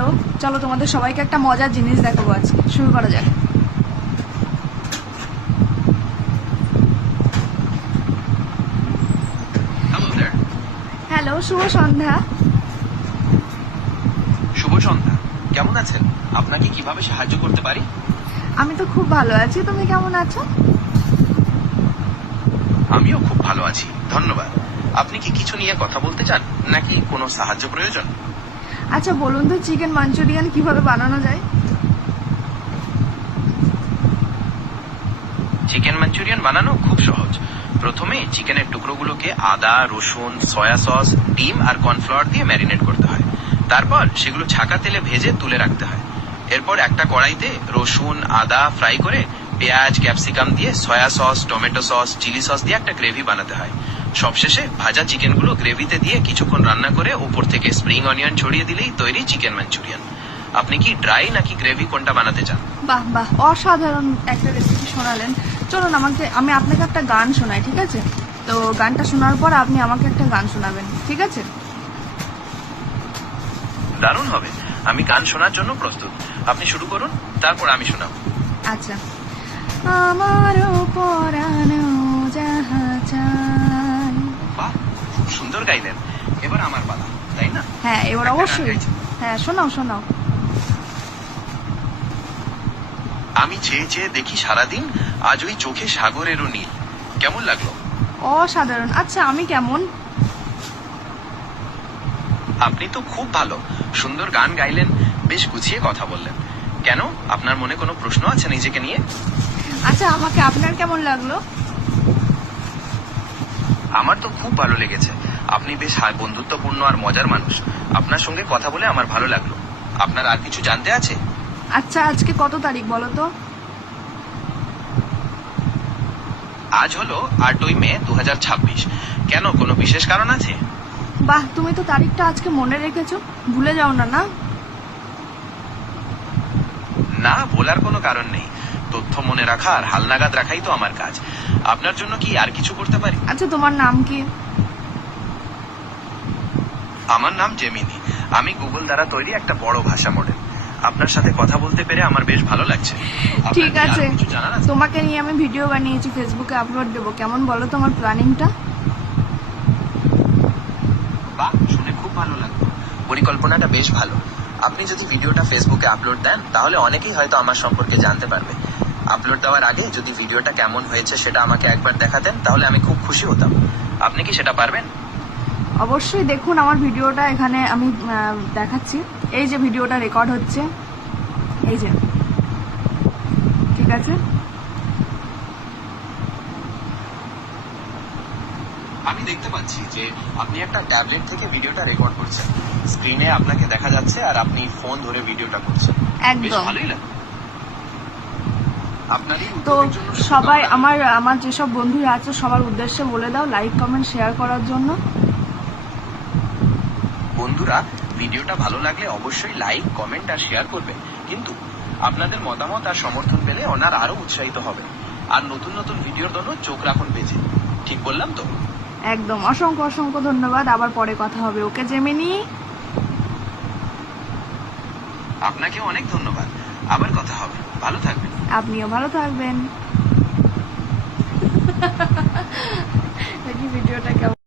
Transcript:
Hello, চলো তোমাদের সবাইকে একটা মজার জিনিস দেখাবো আজকে। শুরু করা যাক। হ্যালো, শুভ সন্ধ্যা। শুভ সন্ধ্যা। কেমন আছেন? আপনাকে কিভাবে সাহায্য করতে পারি? আমি তো খুব ভালো আছি, তুমি কেমন আছো? আমিও খুব ভালো আছি, ধন্যবাদ। আপনি কি কিছু নিয়ে কথা বলতে চান নাকি কোনো সাহায্য প্রয়োজন? আচ্ছা বলুন তো, চিকেন মাঞ্চুরিয়ান কিভাবে বানানো যায়? চিকেন মাঞ্চুরিয়ান বানানো খুব সহজ। প্রথমে চিকেনের টুকরোগুলোকে আদা, রসুন, সয়া সস, ডিম আর কর্নফ্লাওয়ার দিয়ে ম্যারিনেট করতে হয়। তারপর সেগুলো ছাকা তেলে ভেজে তুলে রাখতে হয়। এরপর একটা কড়াইতে রসুন আদা ফ্রাই করে পেঁয়াজ ক্যাপসিকাম দিয়ে soya sauce, tomato sauce, chilli sauce দিয়ে একটা গ্রেভি বানাতে হয়। সবশেষে ভাজা চিকেনগুলো গ্রেভিতে দিয়ে কিছুক্ষণ রান্না করে উপর থেকে স্প্রিং অনিয়ন ছড়িয়ে দিলেই তৈরি চিকেন মাঞ্চুরিয়ান। আপনি কি ড্রাই নাকি গ্রেভি কোনটা বানাতে চান? বাহ বাহ, অসাধারণ একটা রেসিপি শোনালেন। চলুন আমি আপনাকে একটা গান শোনাই, ঠিক আছে? তো গানটা শোনার পর আপনি আমাকে একটা গান শোনাবেন, ঠিক আছে? দারুণ হবে, আমি গান শোনার জন্য প্রস্তুত। আপনি শুরু করুন, তারপর আমি শোনাবো। আচ্ছা। আমারও পরানো যাহা চাই। বাহ, খুব সুন্দর গাইলেন। এবার আমার পালা, তাই না? হ্যাঁ, এবার একটা গান অবশ্যই। গাইছি। হ্যাঁ, শোনাও। আমি চেয়ে চেয়ে দেখি সারাদিন, আজ ওই চোখে সাগরেরও নীল। কেমন লাগলো? অসাধারণ। আচ্ছা, আমি কেমন? আপনি তো খুব ভালো, সুন্দর গান গাইলেন, বেশ গুছিয়ে কথা বললেন। কেন, আপনার মনে কোনো প্রশ্ন আছে নিজেকে নিয়ে? আচ্ছা, আমাকে আপনার কেমন লাগলো? আমার তো খুব ভালো লেগেছে। আপনি বেশ বন্ধুত্বপূর্ণ আর মজার মানুষ। আপনার সঙ্গে কথা বলে আমার ভালো লাগলো। আপনার আর কিছু জানতে আছে? আচ্ছা, আজকে কত তারিখ বলো তো? আজ হলো 8ই মে 2026। কেন, কোনো বিশেষ কারণ আছে? বাহ, তুমি তো তারিখটা আজকে মনে রেখেছো। ভুলে যাও না, না? না, বলার কোনো কারণ নেই। তথ্য মনে রাখা আর হালনাগাদ রাখাই তো আমার কাজ। আপনার জন্য কি আর কিছু করতে পারি? আচ্ছা, তোমার নাম কি? আমার নাম জেমিনি। আমি গুগল দ্বারা তৈরি একটা বড় ভাষা মডেল। আপনার সাথে কথা বলতে পেরে আমার বেশ ভালো লাগছে। আপনার ঠিক কি আর আছে, কিছু জানার আছে? তোমাকে নিয়ে আমি ভিডিও বানিয়েছি, ফেসবুকে আপলোড দেবো। কেমন বলো তোমার প্ল্যানিংটা? বাহ, শুনে খুব ভালো লাগলো। পরিকল্পনাটা বেশ ভালো। আপনি যদি ভিডিওটা ফেসবুকে আপলোড দেন তাহলে অনেকেই হয়তো আমার সম্পর্কে জানতে পারবে। আপলোড দেওয়ার আগে যদি ভিডিওটা কেমন হয়েছে সেটা আমাকে একবার দেখাতেন তাহলে আমি খুব খুশি হতাম। আপনি কি সেটা পারবেন? অবশ্যই। দেখুন আমার ভিডিওটা এখানে আমি দেখাচ্ছি। এই যে ভিডিওটা রেকর্ড হচ্ছে, এই যে, ঠিক আছে? আমি দেখতে পাচ্ছি যে আপনি একটা ট্যাবলেট থেকে ভিডিওটা রেকর্ড করছেন। স্ক্রিনে আপনাকে দেখা যাচ্ছে আর আপনি ফোন ধরে ভিডিওটা করছেন। বেশ একদম। ভালোই লাগে। আপনার এই তো উদ্যোগের জন্য সবাই, শুভকামনা। আমার যেসব বন্ধুরা আছে সবার উদ্দেশ্যে বলে দাও লাইক কমেন্ট শেয়ার করার জন্য। বন্ধুরা, ভিডিওটা ভালো লাগলে অবশ্যই লাইক কমেন্ট আর শেয়ার করবে। কিন্তু আপনাদের মতামত আর সমর্থন পেলে ওনার আরো উৎসাহিত হবে। আর নতুন নতুন ভিডিওর জন্য চোখ রাখুন পেজে। ঠিক বললাম তো? একদম। অসংখ্য ধন্যবাদ। আবার পরে কথা হবে। ওকে জেমিনি। আপনাকেও অনেক ধন্যবাদ। আবার কথা হবে। ভালো থাকবেন। আপনিও ভালো থাকবেন। ভিডিওটা কেমন?